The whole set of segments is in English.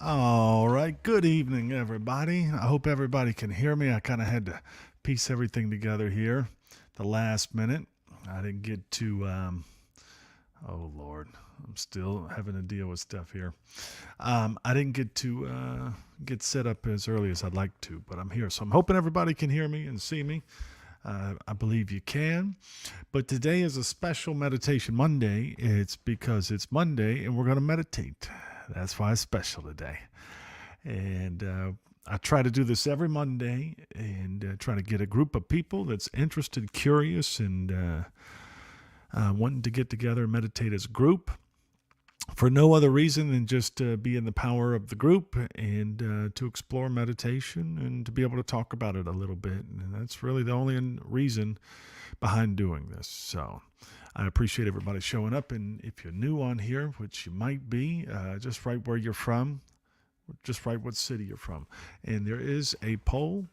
All right. Good evening, everybody. I hope everybody can hear me. I kind of had to piece everything together here the last minute. I didn't get to, oh, Lord. I'm still having to deal with stuff here. I didn't get to get set up as early as I'd like to, but I'm here. So I'm hoping everybody can hear me and see me. I believe you can. But today is a special meditation Monday. It's because it's Monday and we're going to meditate. That's why it's special today. And I try to do this every Monday and try to get a group of people that's interested, curious, and wanting to get together and meditate as a group for no other reason than just to be in the power of the group and to explore meditation and to be able to talk about it a little bit. And that's really the only reason behind doing this. So I appreciate everybody showing up. And if you're new on here, which you might be, just write where you're from, just write what city you're from. And there is a poll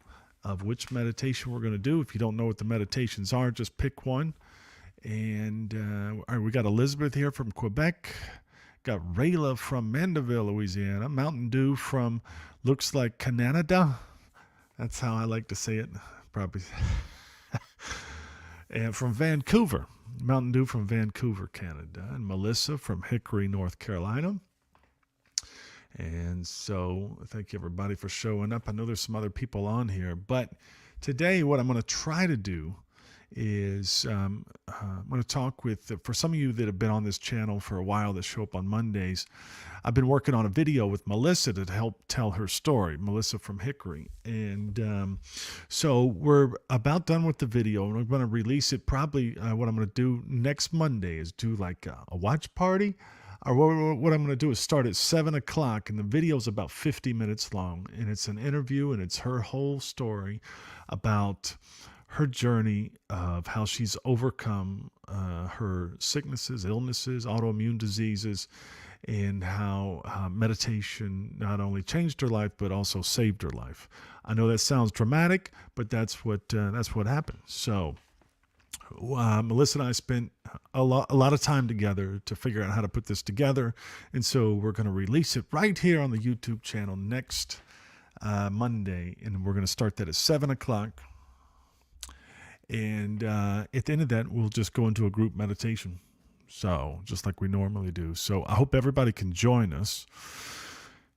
of which meditation we're going to do. If you don't know what the meditations are, just pick one. And all right, we got Elizabeth here from Quebec. Got Rayla from Mandeville, Louisiana. Mountain Dew from looks like Canada. That's how I like to say it. Probably. And from Vancouver. Mountain Dew from Vancouver, Canada. And Melissa from Hickory, North Carolina. And so thank you everybody for showing up. I know there's some other people on here, but today what I'm going to try to do is I'm going to talk with, for some of you that have been on this channel for a while that show up on Mondays, I've been working on a video with Melissa to help tell her story, Melissa from Hickory. And so we're about done with the video and we're going to release it probably, what I'm going to do next Monday is do like a watch party. Or what I'm going to do is start at 7 o'clock, and the video is about 50 minutes long, and it's an interview, and it's her whole story about her journey of how she's overcome her sicknesses, illnesses, autoimmune diseases, and how meditation not only changed her life but also saved her life. I know that sounds dramatic, but that's what happened. So Melissa and I spent a lot of time together to figure out how to put this together, and so we're going to release it right here on the YouTube channel next Monday, and we're going to start that at 7 o'clock. And at the end of that, we'll just go into a group meditation, so just like we normally do. So I hope everybody can join us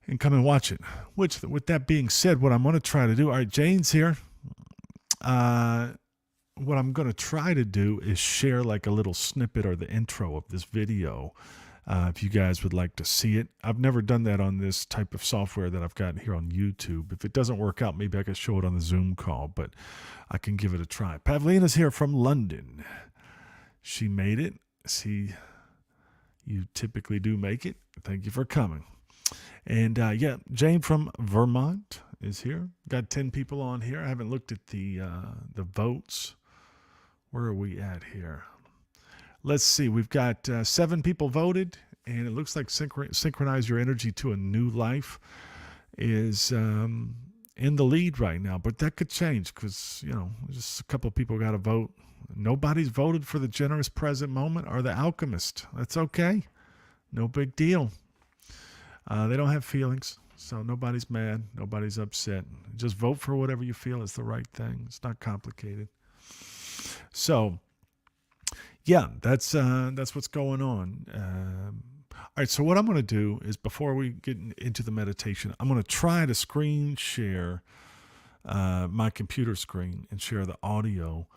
and come and watch it. Which, with that being said, what I'm going to try to do, all right, Jane's here. What I'm going to try to do is share like a little snippet or the intro of this video. If you guys would like to see it. I've never done that on this type of software that I've got here on YouTube. If it doesn't work out, maybe I could show it on the Zoom call, but I can give it a try. Pavlina's here from London. She made it. See, you typically do make it. Thank you for coming. And yeah, Jane from Vermont is here. Got 10 people on here. I haven't looked at the votes. Where are we at here? Let's see. We've got 7 people voted, and it looks like Synchronize Your Energy to a New Life is in the lead right now. But that could change because, just a couple of people got to vote. Nobody's voted for the Generous Present Moment or the Alchemist. That's okay. No big deal. They don't have feelings, so nobody's mad. Nobody's upset. Just vote for whatever you feel is the right thing. It's not complicated. So, yeah, that's what's going on. All right, so what I'm going to do is before we get into the meditation, I'm going to try to screen share my computer screen and share the audio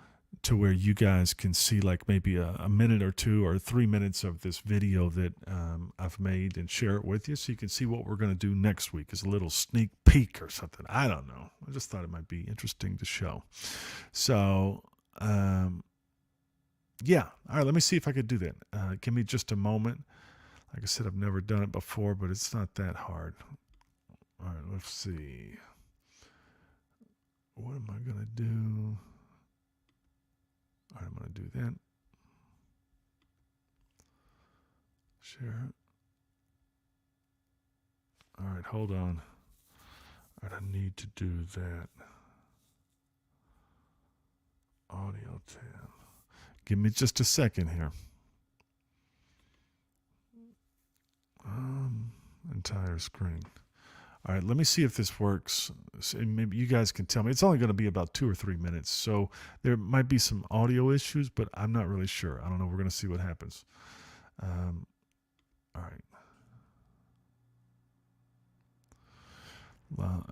to where you guys can see like maybe a minute or 2 or 3 minutes of this video that I've made and share it with you so you can see what we're going to do next week as a little sneak peek or something. I don't know. I just thought it might be interesting to show. So, yeah. All right, let me see if I could do that. Give me just a moment. Like I said, I've never done it before, but it's not that hard. All right, let's see. What am I going to do? All right, I'm going to do that. Share it. All right, hold on. All right, I need to do that. Audio tab. Give me just a second here. Entire screen. All right, let me see if this works. Maybe you guys can tell me. It's only going to be about 2 or 3 minutes, so there might be some audio issues, but I'm not really sure. I don't know. We're going to see what happens. Um, all right.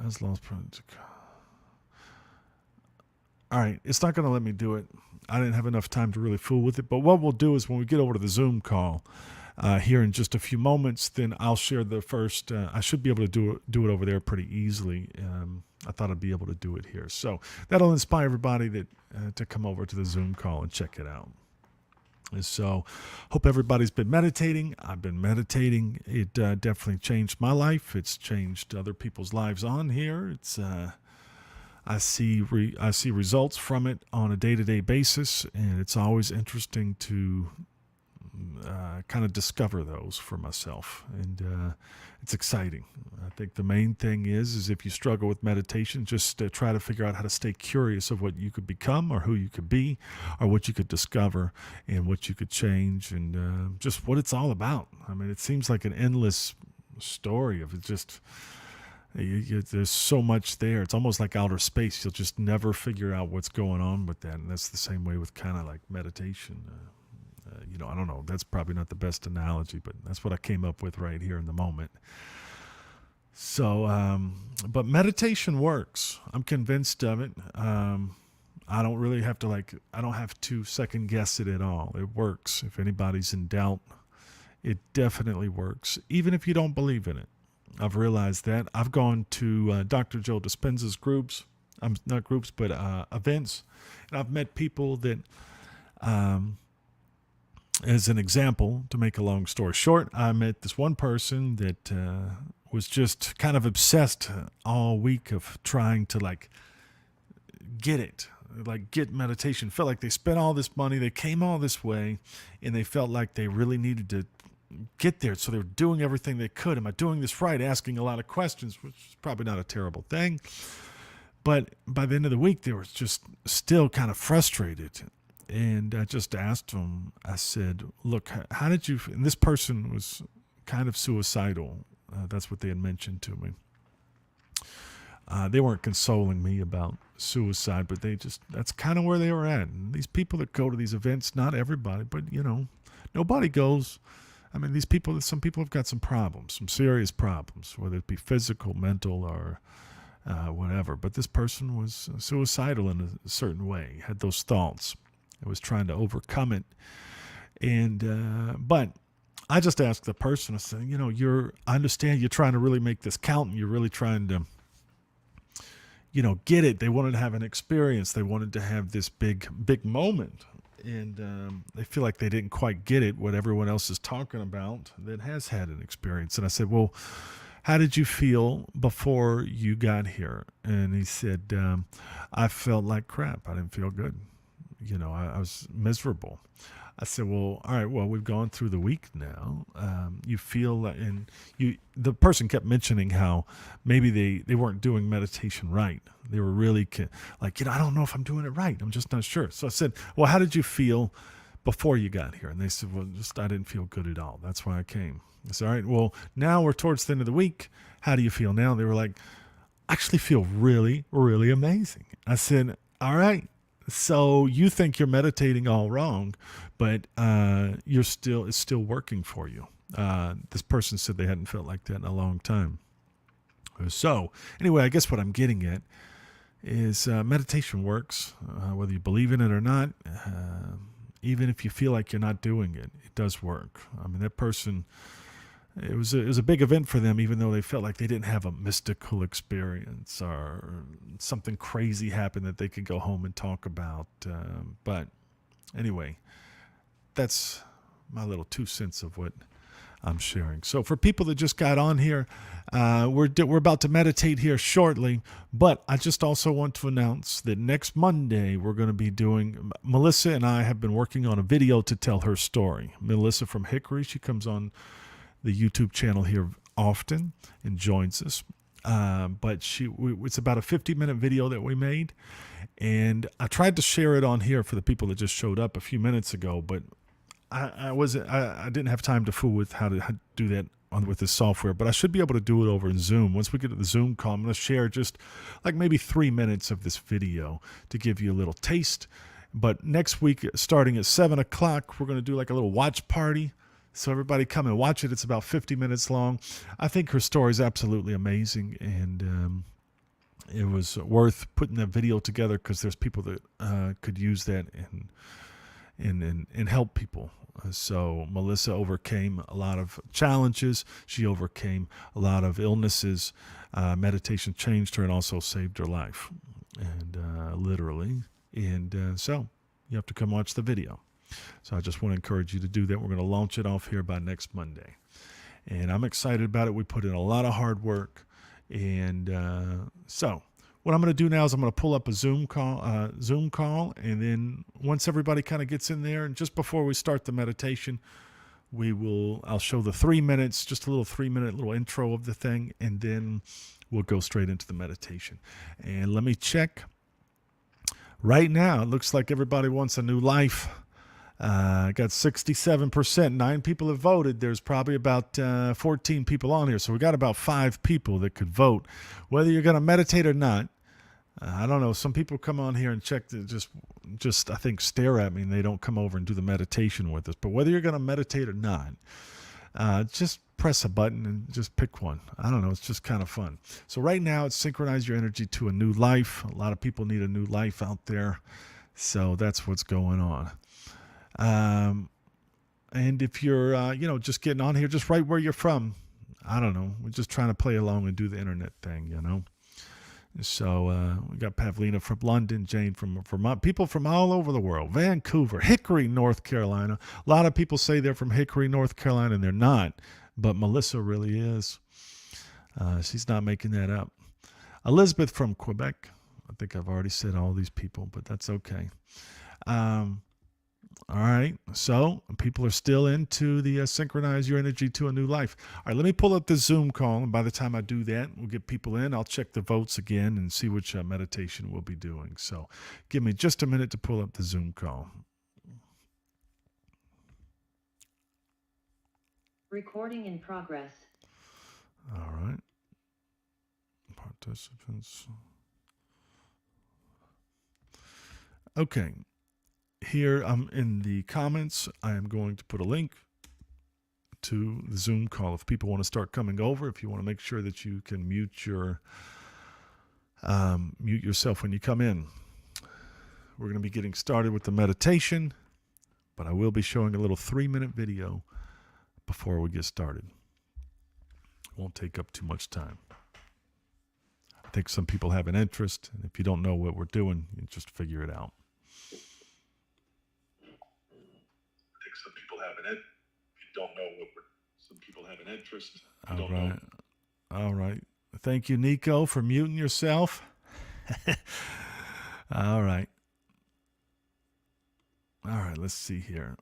As lost project. All right, it's not going to let me do it. I didn't have enough time to really fool with it. But what we'll do is when we get over to the Zoom call here in just a few moments, then I'll share the first. I should be able to do it over there pretty easily. I thought I'd be able to do it here. So that'll inspire everybody that to come over to the Zoom call and check it out. And so hope everybody's been meditating. I've been meditating. It definitely changed my life. It's changed other people's lives on here. It's I see results from it on a day-to-day basis, and it's always interesting to kind of discover those for myself, and it's exciting. I think the main thing is if you struggle with meditation, just try to figure out how to stay curious of what you could become or who you could be or what you could discover and what you could change and just what it's all about. I mean, it seems like an endless story of it just... there's so much there. It's almost like outer space. You'll just never figure out what's going on with that. And that's the same way with kind of like meditation. I don't know. That's probably not the best analogy, but that's what I came up with right here in the moment. So, but meditation works. I'm convinced of it. I don't really have to I don't have to second guess it at all. It works. If anybody's in doubt, it definitely works, even if you don't believe in it. I've realized that. I've gone to Dr. Joe Dispenza's groups, not groups, but events, and I've met people that, as an example, to make a long story short, I met this one person that was just kind of obsessed all week of trying to get meditation. Felt like they spent all this money, they came all this way, and they felt like they really needed to get there. So they were doing everything they could. Am I doing this right? Asking a lot of questions, which is probably not a terrible thing. But by the end of the week, they were just still kind of frustrated. And I just asked them, I said, look, how did you, and this person was kind of suicidal. That's what they had mentioned to me. They weren't consoling me about suicide, but that's kind of where they were at. And these people that go to these events, not everybody, but nobody goes. I mean, some people have got some problems, some serious problems, whether it be physical, mental, or whatever. But this person was suicidal in a certain way, had those thoughts. I was trying to overcome it. And but I just asked the person, I said, I understand you're trying to really make this count, and you're really trying to, get it. They wanted to have an experience. They wanted to have this big moment. And they feel like they didn't quite get it, what everyone else is talking about that has had an experience. And I said, well, how did you feel before you got here? And he said, I felt like crap. I didn't feel good. I was miserable. I said, well, all right, well, we've gone through the week now. You feel, the person kept mentioning how maybe they weren't doing meditation right. They were really I don't know if I'm doing it right. I'm just not sure. So I said, well, how did you feel before you got here? And they said, well, I didn't feel good at all. That's why I came. I said, all right, well, now we're towards the end of the week. How do you feel now? They were like, I actually feel really, really amazing. I said, all right. So you think you're meditating all wrong, but it's still working for you. This person said they hadn't felt like that in a long time. So anyway, I guess what I'm getting at is meditation works, whether you believe in it or not. Even if you feel like you're not doing it, it does work. I mean, that person, it was a big event for them, even though they felt like they didn't have a mystical experience or something crazy happened that they could go home and talk about. But anyway, that's my little 2 cents of what I'm sharing. So for people that just got on here, we're about to meditate here shortly, but I just also want to announce that next Monday we're going to be doing, Melissa and I have been working on a video to tell her story. Melissa from Hickory, she comes on the YouTube channel here often and joins us. But it's about a 50-minute video that we made, and I tried to share it on here for the people that just showed up a few minutes ago, but I didn't have time to fool with how to do that with this software, but I should be able to do it over in Zoom. Once we get to the Zoom call, I'm going to share just like maybe 3 minutes of this video to give you a little taste. But next week, starting at 7 o'clock, we're going to do like a little watch party. So everybody come and watch it. It's about 50 minutes long. I think her story is absolutely amazing, and it was worth putting that video together because there's people that could use that and help people. So Melissa overcame a lot of challenges. She overcame a lot of illnesses. Meditation changed her and also saved her life, and literally. And so you have to come watch the video. So I just want to encourage you to do that. We're going to launch it off here by next Monday. And I'm excited about it. We put in a lot of hard work. And so what I'm going to do now is I'm going to pull up a Zoom call. And then once everybody kind of gets in there, and just before we start the meditation, I'll show the 3 minutes, just a little 3-minute little intro of the thing. And then we'll go straight into the meditation. And let me check. Right now, it looks like everybody wants a new life. Got 67%. 9 people have voted. There's probably about 14 people on here. So we got about 5 people that could vote. Whether you're going to meditate or not, I don't know. Some people come on here and check just I think stare at me, and they don't come over and do the meditation with us. But whether you're going to meditate or not, just press a button and just pick one. I don't know. It's just kind of fun. So right now, it's synchronize your energy to a new life. A lot of people need a new life out there. So that's what's going on. And if you're, just getting on here, just right where you're from, I don't know. We're just trying to play along and do the internet thing, So we got Pavlina from London, Jane from Vermont, people from all over the world, Vancouver, Hickory, North Carolina. A lot of people say they're from Hickory, North Carolina, and they're not, but Melissa really is. She's not making that up. Elizabeth from Quebec. I think I've already said all these people, but that's okay. All right, so people are still into the synchronize your energy to a new life. All right, let me pull up the Zoom call, and by the time I do that, we'll get people in. I'll check the votes again and see which meditation we'll be doing. So give me just a minute to pull up the Zoom call. Recording in progress. All right. Participants. Okay. Here in the comments, I am going to put a link to the Zoom call. If people want to start coming over, if you want to make sure that you can mute yourself when you come in. We're going to be getting started with the meditation, but I will be showing a little 3-minute video before we get started. It won't take up too much time. I think some people have an interest, and if you don't know what we're doing, you just figure it out. Some people have an interest. If you don't know some people have an interest. All right. Thank you, Nico, for muting yourself. All right. Let's see here.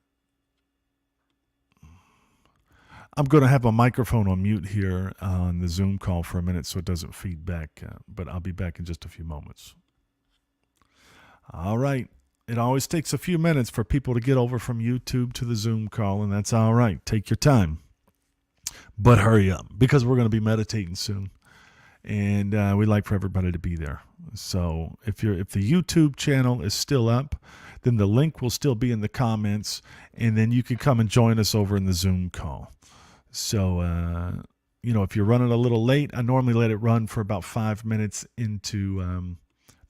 I'm going to have a microphone on mute here on the Zoom call for a minute so it doesn't feed back, but I'll be back in just a few moments. All right. It always takes a few minutes for people to get over from YouTube to the Zoom call, and that's all right. Take your time. But hurry up, because we're going to be meditating soon, and we'd like for everybody to be there. So if the YouTube channel is still up, then the link will still be in the comments, and then you can come and join us over in the Zoom call. So, if you're running a little late, I normally let it run for about 5 minutes into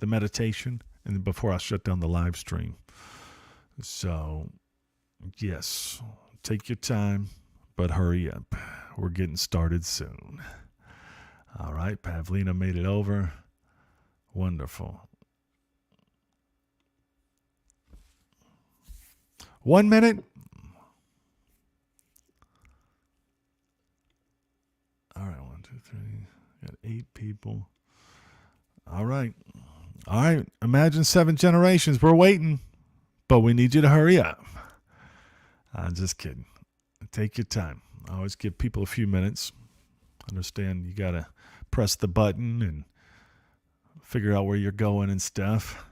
the meditation, and before I shut down the live stream. So, yes, take your time, but hurry up. We're getting started soon. All right, Pavlina made it over. Wonderful. 1 minute. All right, 1, 2, 3. Got 8 people. All right. Imagine 7 generations. We're waiting, but we need you to hurry up. I'm just kidding. Take your time. I always give people a few minutes. Understand you got to press the button and figure out where you're going and stuff.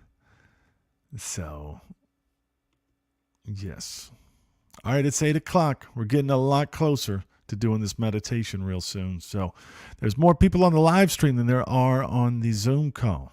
So, yes. All right, it's 8 o'clock. We're getting a lot closer to doing this meditation real soon. So there's more people on the live stream than there are on the Zoom call.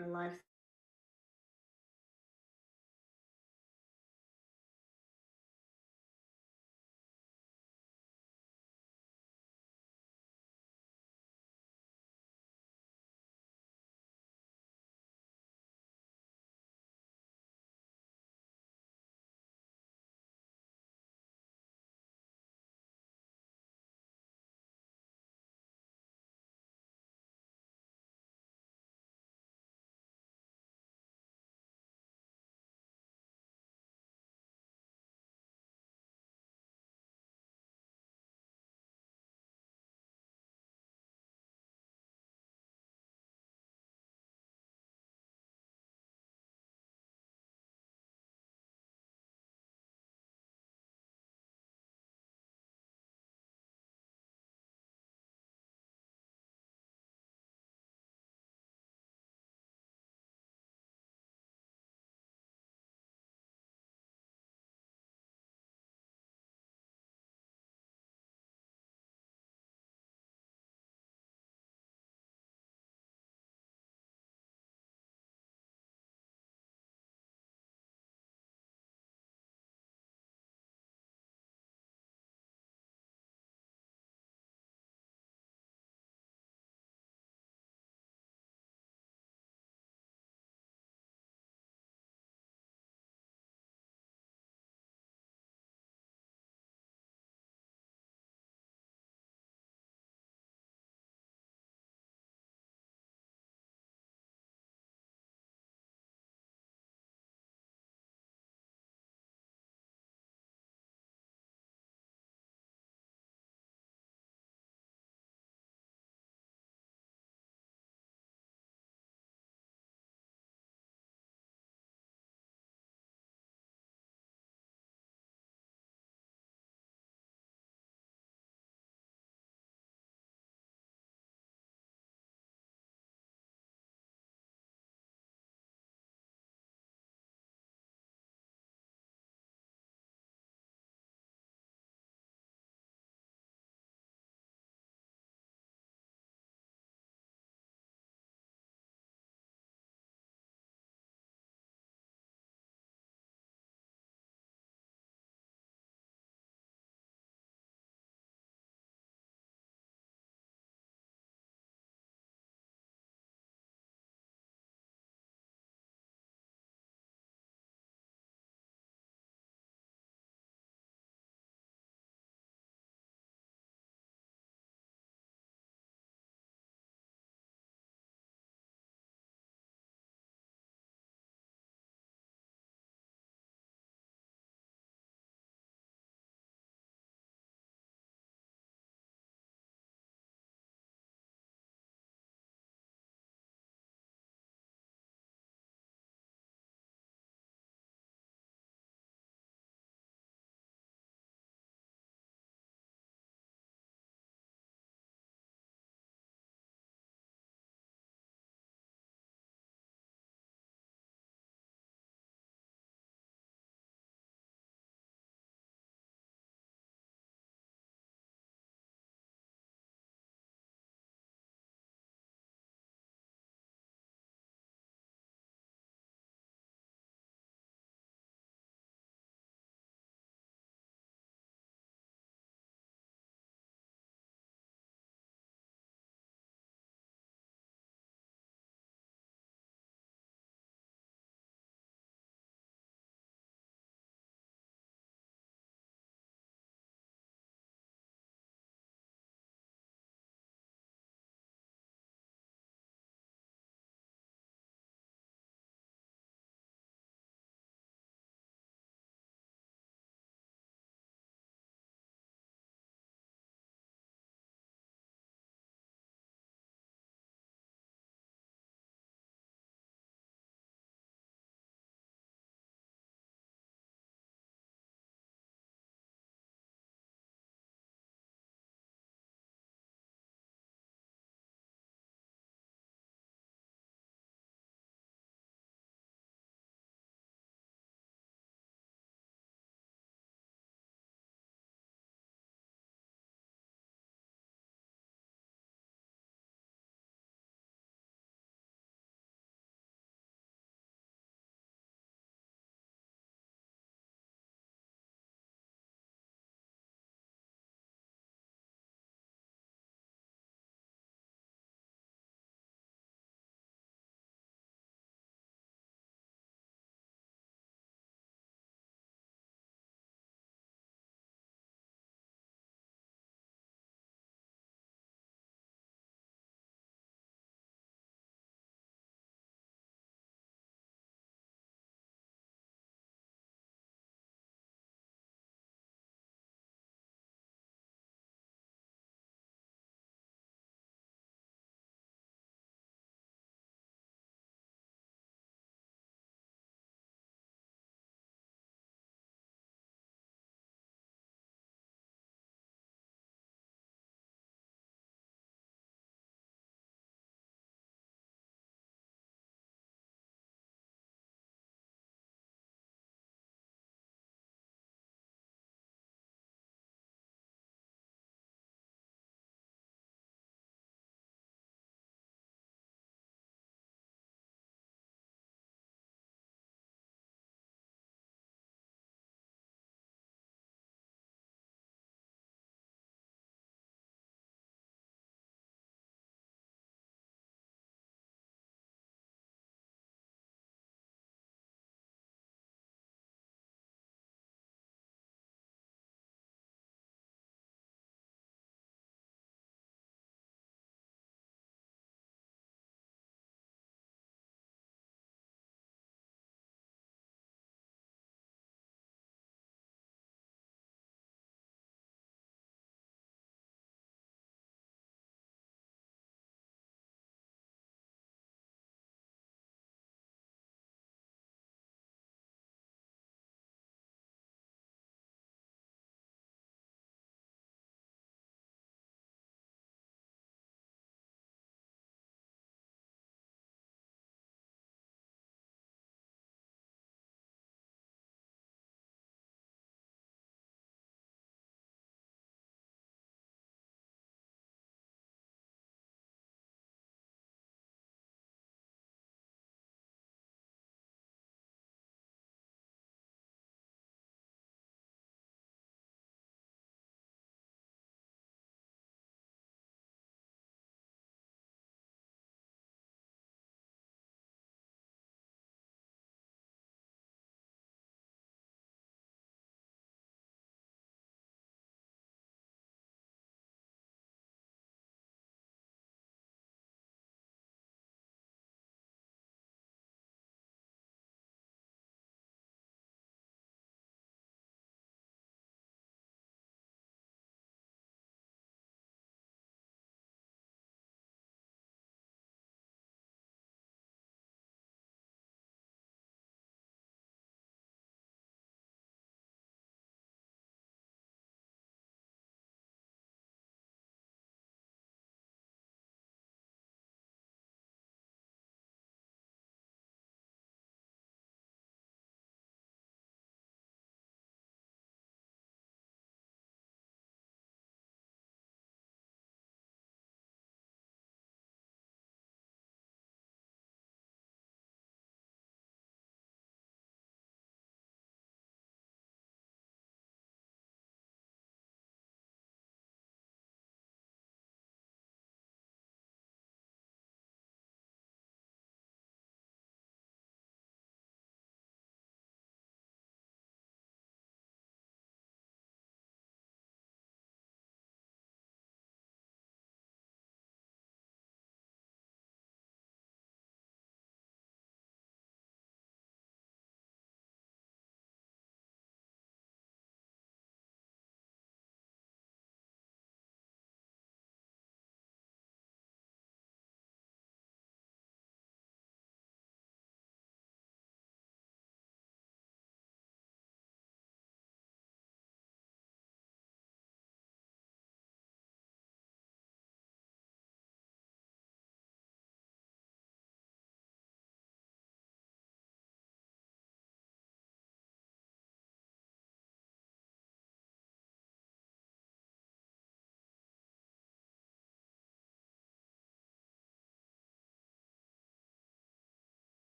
my life